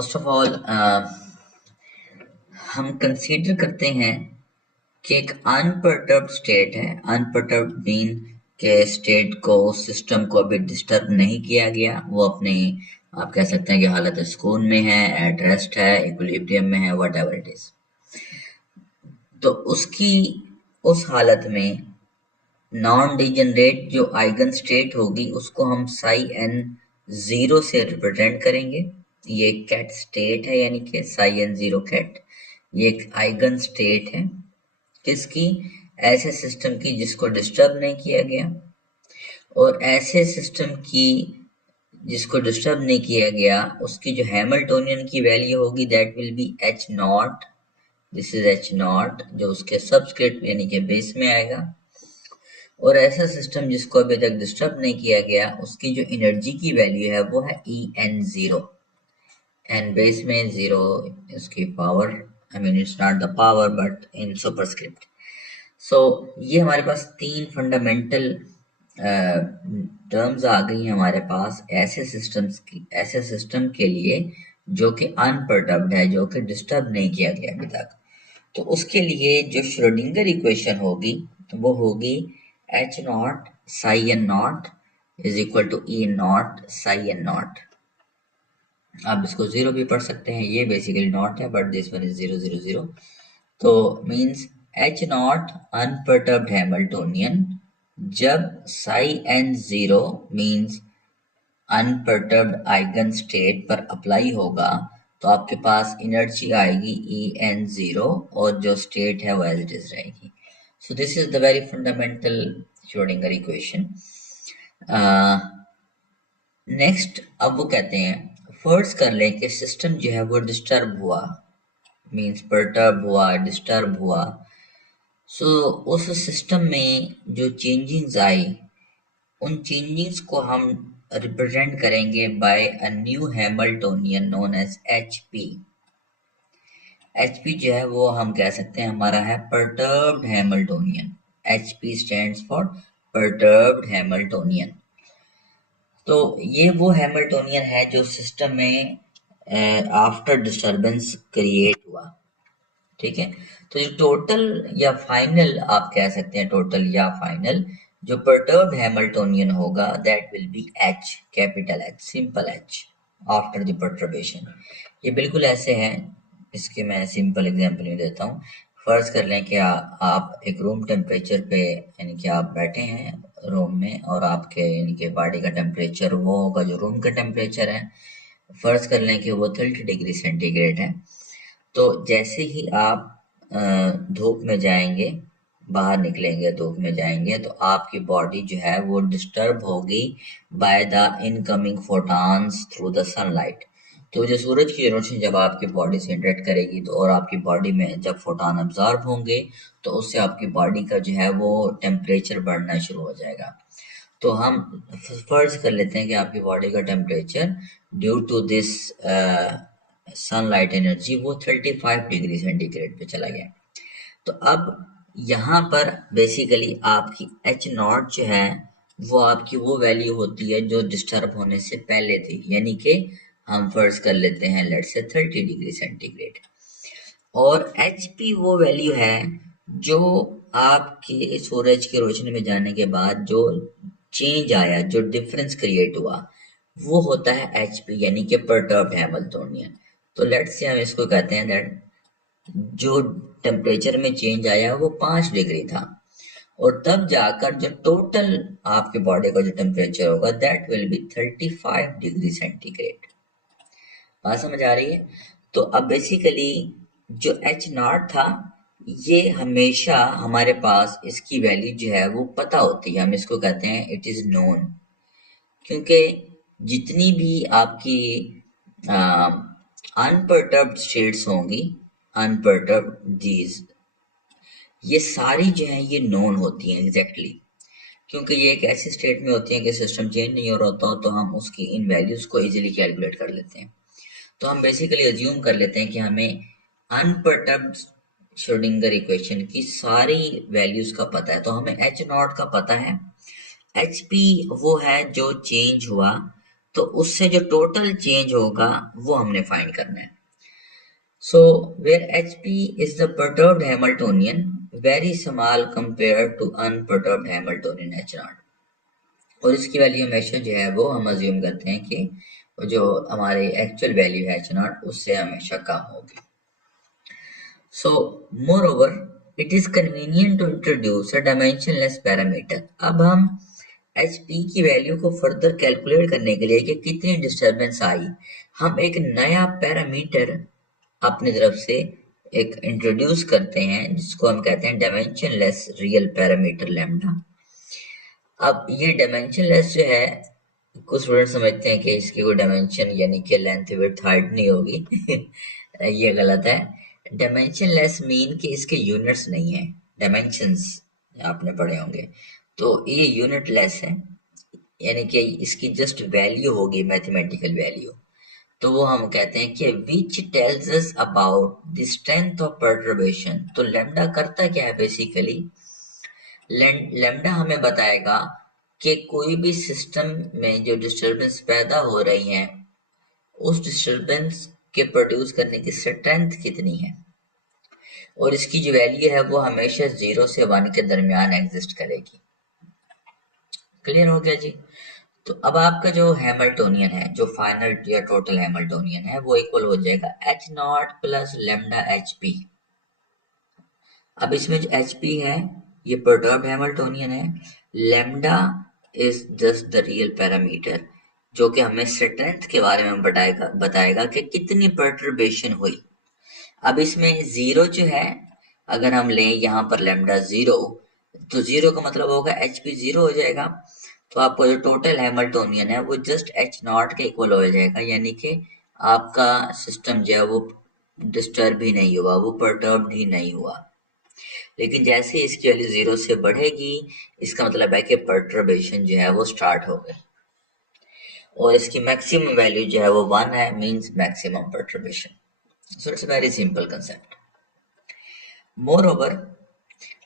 First of all हम consider करते हैं कि एक अनपर्टर्ब्ड स्टेट है। अनपर्टर्ब्ड मीन के स्टेट को, सिस्टम को अभी डिस्टर्ब नहीं किया गया, वो अपने आप कह सकते हैं कि हालत सुकून में है, एट रेस्ट है, इक्विलिब्रियम में है, वट एवर इट इज। तो उसकी उस हालत में नॉन डिजेनरेट जो आइगन स्टेट होगी उसको हम साई एन जीरो से रिप्रेजेंट करेंगे। ये कैट स्टेट है, यानी कि साई एन जीरो कैट, ये एक आइगन स्टेट है किसकी? ऐसे सिस्टम की जिसको डिस्टर्ब नहीं किया गया। और ऐसे सिस्टम की जिसको डिस्टर्ब नहीं किया गया उसकी जो हैमिल्टोनियन की वैल्यू होगी that will be H not. This is H not जो उसके सबस्क्रिप्ट यानी कि बेस में आएगा। और ऐसा सिस्टम जिसको अभी तक डिस्टर्ब नहीं किया गया उसकी जो एनर्जी की वैल्यू है वो है E N zero. N base में जीरो इसकी power, I mean it's not the power but in superscript. So ये हमारे पास तीन फंडामेंटल टर्म्स आ गई हैं हमारे पास ऐसे सिस्टम के लिए जो कि अनपर्टर्ब्ड है, जो कि डिस्टर्ब नहीं किया गया अभी तक। तो उसके लिए जो श्रोडिंगर इक्वेशन होगी तो वो होगी H naught psi N naught is equal to E naught psi N naught. आप इसको जीरो भी पढ़ सकते हैं, ये बेसिकली नॉट है but this one is zero zero zero. तो means H naught unperturbed Hamiltonian जब psi N zero means unperturbed eigen state पर अप्लाई होगा तो आपके पास एनर्जी आएगी ई एन जीरो और जो स्टेट है वो एज इट इज रहेगी। So this is the very fundamental Schrodinger equation. Next अब वो कहते हैं फर्ज कर लें कि सिस्टम जो है वो डिस्टर्ब हुआ, मीन्स परटर्ब हुआ, डिस्टर्ब हुआ। सो उस सिस्टम में जो चेंजिंग्स आई उन चेंजिंग्स को हम रिप्रेजेंट करेंगे by a new Hamiltonian known as H P. H P जो है वो हम कह सकते हैं हमारा है perturbed Hamiltonian. H P stands for perturbed Hamiltonian. तो ये वो हैमिल्टोनियन है जो सिस्टम में आफ्टर डिस्टर्बेंस क्रिएट हुआ। ठीक है, तो जो टोटल या फाइनल आप कह सकते हैं, टोटल या फाइनल जो परटर्ब्ड हैमिल्टोनियन होगा that will be H, capital H, simple H after the perturbation. ये बिल्कुल ऐसे है, इसके मैं सिंपल एग्जांपल देता हूँ। फर्ज कर लें कि आप एक रूम टेम्परेचर पे, यानी कि आप बैठे हैं रूम में और आपके यानी कि बॉडी का टेम्परेचर वो होगा जो रूम का टेम्परेचर है। फर्ज कर लें कि वो 30 डिग्री सेंटीग्रेड है। तो जैसे ही आप धूप में जाएंगे, बाहर निकलेंगे, धूप में जाएंगे तो आपकी बॉडी जो है वो डिस्टर्ब होगी by the incoming photons through the sunlight. तो जो सूरज की रोशनी जब आपकी बॉडी से इंटरेक्ट करेगी तो और आपकी बॉडी में जब फोटॉन अब्जॉर्ब होंगे तो उससे आपकी बॉडी का जो है वो टेम्परेचर बढ़ना शुरू हो जाएगा। तो हम फर्ज कर लेते हैं कि आपकी बॉडी का temperature due to this sunlight energy वो 35 डिग्री सेंटीग्रेड पे चला गया। तो अब यहाँ पर बेसिकली आपकी एच नॉट जो है वो आपकी वो वैल्यू होती है जो डिस्टर्ब होने से पहले थी, यानी कि हम फर्ज कर लेते हैं लेट्स से 30 डिग्री सेंटीग्रेड। और एच पी वो वैल्यू है जो आपके सूरज की रोशनी में जाने के बाद जो चेंज आया, जो डिफरेंस क्रिएट हुआ वो होता है एच पी, यानी कि परटर्ब्ड हैमिल्टोनियन। तो लेट्स से हम इसको कहते हैं दैट जो टेम्परेचर में चेंज आया वो 5 डिग्री था और तब जाकर जो टोटल आपके बॉडी का जो टेम्परेचर होगा that will be 35 degree centigrade. बात समझ आ रही है? तो अब बेसिकली जो एच नॉट था ये हमेशा हमारे पास इसकी वैल्यू जो है वो पता होती है, हम इसको कहते हैं इट इज नोन। क्योंकि जितनी भी आपकी अनपर्टर्ब्ड स्टेट्स होंगी, अनपर्टर्ब्ड दीज, ये सारी जो है ये नोन होती हैं एग्जैक्टली क्योंकि ये एक ऐसी स्टेट में होती है कि सिस्टम चेंज नहीं हो रहा होता तो हम उसकी इन वैल्यूज को इजीली कैलकुलेट कर लेते हैं। तो हम बेसिकली अज्यूम कर लेते हैं कि हमें अनपर्टर्ब्ड श्रोडिंगर इक्वेशन की सारी वैल्यूज का पता है। तो हमें एच नॉट का पता है, एच पी वो है जो चेंज हुआ तो उससे जो टोटल चेंज होगा वो हमने फाइंड करना है। So where Hp is the perturbed Hamiltonian very small compared to unperturbed Hamiltonian H0, और इसकी वैल्यू हमेशा जो है वो हम अज्यूम करते हैं कि जो हमारे एक्चुअल वैल्यू है H0 उससे हमेशा कम होगी। So moreover it is convenient to introduce a dimensionless parameter। अब हम Hp की वैल्यू को फर्दर कैलकुलेट करने के लिए कि कितनी डिस्टरबेंस आई, हम एक नया पैरामीटर अपनी तरफ से एक इंट्रोड्यूस करते हैं जिसको हम कहते हैं डायमेंशनलेस रियल पैरामीटर लैम्डा। अब ये डायमेंशनलेस जो है, कुछ स्टूडेंट समझते हैं कि इसकी कोई डायमेंशन यानी कि लेंथ विड्थ हाइट नहीं होगी ये गलत है। डायमेंशनलेस मीन कि इसके यूनिट्स नहीं है, डायमेंशंस आपने पढ़े होंगे, तो ये यूनिट लेस है, यानी कि इसकी जस्ट वैल्यू होगी मैथमेटिकल वैल्यू। तो वो हम कहते हैं कि which tells us about the strength of perturbation. तो लैम्डा करता क्या है बेसिकली, लैम्डा हमें बताएगा कि कोई भी सिस्टम में जो डिस्टरबेंस पैदा हो रही है उस डिस्टरबेंस के प्रोड्यूस करने की स्ट्रेंथ कितनी है, और इसकी जो वैल्यू है वो हमेशा 0 से 1 के दरमियान एग्जिस्ट करेगी। क्लियर हो गया जी। तो अब आपका जो हैमिल्टोनियन है, जो फाइनल या टोटल हैमिल्टोनियन है, वो इक्वल हो जाएगा H0 प्लस लैम्डा Hp। अब इसमें जो Hp है ये परटर्ब्ड हैमिल्टोनियन है, lambda is just the real parameter जो कि हमें स्ट्रेंथ के बारे में बताएगा कि कितनी परटर्बेशन हुई। अब इसमें जीरो जो है, अगर हम लें यहाँ पर लैम्डा 0, तो 0 का मतलब होगा Hp 0 हो जाएगा, तो आपका जो टोटल हैमिल्टोनियन है वो जस्ट H0 के इक्वल हो जाएगा, यानी कि आपका सिस्टम जो है वो डिस्टर्ब ही नहीं हुआ, वो परटर्ब्ड ही नहीं हुआ। लेकिन जैसे इसकी वैल्यू 0 से बढ़ेगी, इसका मतलब है कि परटर्बेशन जो है वो स्टार्ट हो गई, और इसकी मैक्सिमम वैल्यू जो है वो 1 है, means maximum perturbation. So it's very simple concept. Moreover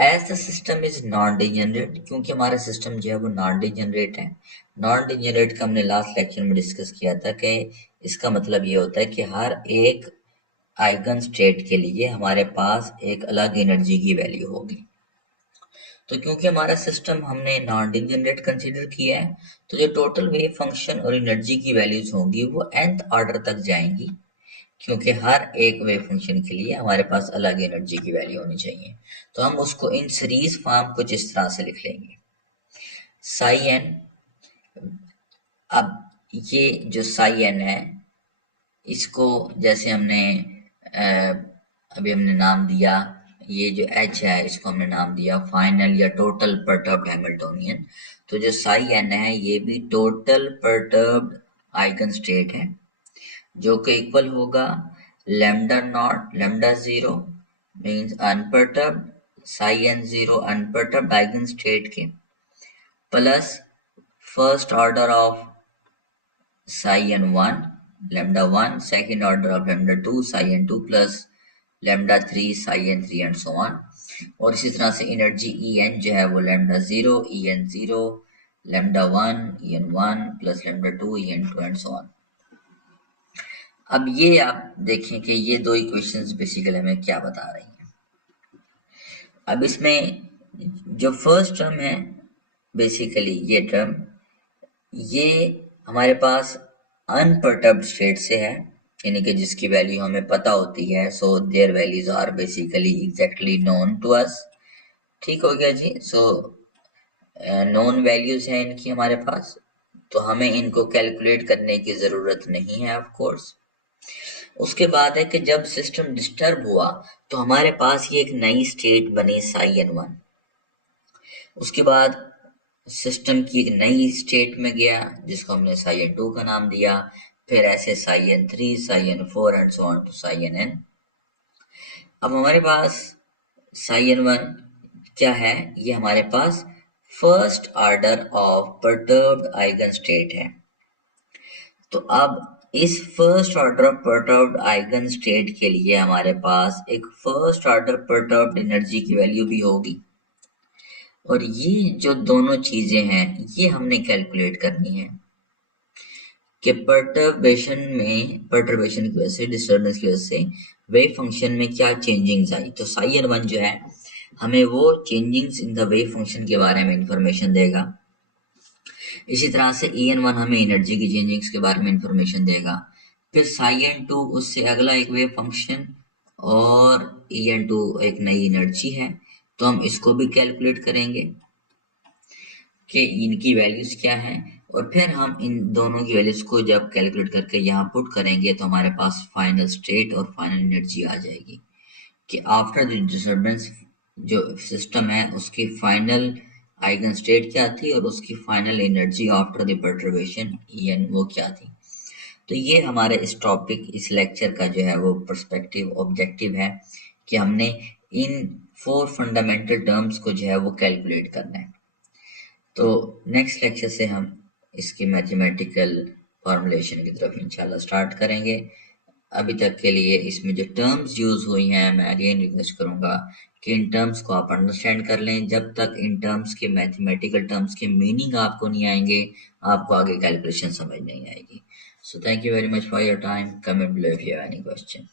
as the system is non degenerate, क्योंकि हमारा सिस्टम जो है वो नॉन डिजेनरेट है। नॉन डिजेनरेट का हमने लास्ट लेक्चर में डिस्कस किया था कि इसका मतलब ये होता है कि हर एक आइगन स्टेट के लिए हमारे पास एक अलग एनर्जी की वैल्यू होगी। तो क्योंकि हमारा सिस्टम हमने नॉन डिजेनरेट कंसीडर किया है, तो जो टोटल वेव फंक्शन और एनर्जी की वैल्यूज होंगी वो nth ऑर्डर तक जाएंगी, क्योंकि हर एक वेव फंक्शन के लिए हमारे पास अलग एनर्जी की वैल्यू होनी चाहिए। तो हम उसको इन सीरीज फॉर्म कुछ इस तरह से लिख लेंगे, साई एन। अब ये जो साई एन है, इसको जैसे हमने अभी हमने नाम दिया, ये जो एच है इसको हमने नाम दिया फाइनल या टोटल परटर्ब्ड हैमिल्टोनियन। तो जो साई एन है ये भी टोटल परटर्ब्ड आइगन स्टेट है, जो कि इक्वल होगा lambda not lambda 0 means unperturbed psi N 0 unperturbed eigen state के, plus first order of psi N 1 lambda 1, second order of lambda 2 psi N 2 plus lambda 3 psi N 3 and so on. और इसी तरह से energy E N जो है वो lambda 0 e n 0 lambda 1 e n 1 plus lambda 2 e n 2 and so on. अब ये आप देखें कि ये दो इक्वेशंस बेसिकली हमें क्या बता रही हैं। अब इसमें जो फर्स्ट टर्म है बेसिकली ये टर्म, ये हमारे पास अनपर्टर्ब्ड स्टेट से है, यानी कि जिसकी वैल्यू हमें पता होती है, so their values are basically exactly known to us. ठीक हो गया जी। सो नोन वैल्यूज हैं इनकी हमारे पास, तो हमें इनको कैलकुलेट करने की जरूरत नहीं है ऑफ कोर्स। उसके बाद है कि जब सिस्टम डिस्टर्ब हुआ तो हमारे पास ये एक नई स्टेट बनी साई एन 1। उसके बाद सिस्टम की एक नई स्टेट में गया जिसको हमने साई एन 2 का नाम दिया, फिर ऐसे psi N 3 psi n 4 and so on to psi n n. अब हमारे पास साई एन 1 क्या है, ये हमारे पास first order of perturbed eigen state है। तो अब इस first order of perturbed eigen state के लिए हमारे पास एक फर्स्ट ऑर्डर परटर्ब्ड एनर्जी की वैल्यू भी होगी, और ये जो दोनों चीजें हैं ये हमने कैलकुलेट करनी है। कि पर्टर्बेशन की वजह से, डिस्टर्बेंस की वजह से वेव फंक्शन में क्या चेंजिंग्स आई। तो psi-n1 जो है हमें वो changings in the wave function के बारे में इंफॉर्मेशन देगा। इसी तरह से En1 हमें एनर्जी की चेंजिंग्स के बारे में इंफॉर्मेशन देगा। फिर psi-n2 उससे अगला एक वेव फंक्शन और En2 एक नई एनर्जी है, तो हम इसको भी कैलकुलेट करेंगे कि इनकी वैल्यूज क्या है, और फिर हम इन दोनों की वैल्यूज को जब कैलकुलेट करके यहाँ पुट करेंगे तो हमारे पास फाइनल स्टेट और फाइनल एनर्जी आ जाएगी कि आफ्टर द डिस्टर्बेंस जो सिस्टम है उसकी फाइनल आइगन स्टेट क्या थी और उसकी final energy after the perturbation En वो क्या थी। तो ये हमारे इस टॉपिक, इस लेक्चर का जो है वो पर्सपेक्टिव ऑब्जेक्टिव है कि हमने इन 4 फंडामेंटल टर्म्स को जो है वो कैलकुलेट करना है। तो नेक्स्ट लेक्चर से हम इसकी मैथमेटिकल फॉर्मुलेशन की तरफ इंशाल्लाह स्टार्ट करेंगे। अभी तक के लिए इसमें जो टर्म्स यूज हुई हैं, मैं अगेन रिक्वेस्ट करूंगा कि इन टर्म्स को आप अंडरस्टैंड कर लें। जब तक इन टर्म्स के, मैथमेटिकल टर्म्स के मीनिंग आपको नहीं आएंगे, आपको आगे कैलकुलेशन समझ नहीं आएगी। So thank you very much for your time. Comment below if you have any question.